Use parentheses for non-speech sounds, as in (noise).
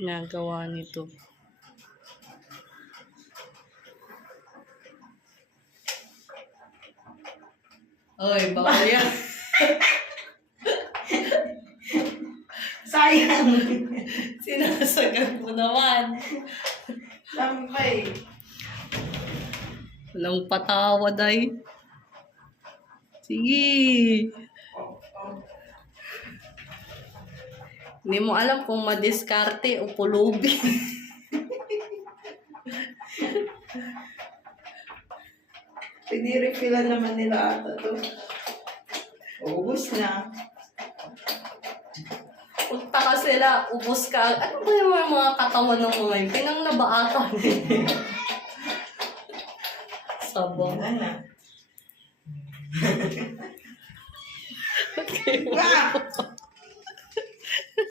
ginagawa nito. Oy, bawal yan. Sayang. Sinasagad mo naman. Lampay. Walang patawad ay. Sige. Hindi mo alam kung madiskarte o pulubi. Pinirefillan naman nila ata to. Ubus na. Punta ka sila, ubos ka. Ano ba yung mga katawan ng mga yun? Pinang nabaatan. Sabong. Wala na. (laughs) Ah!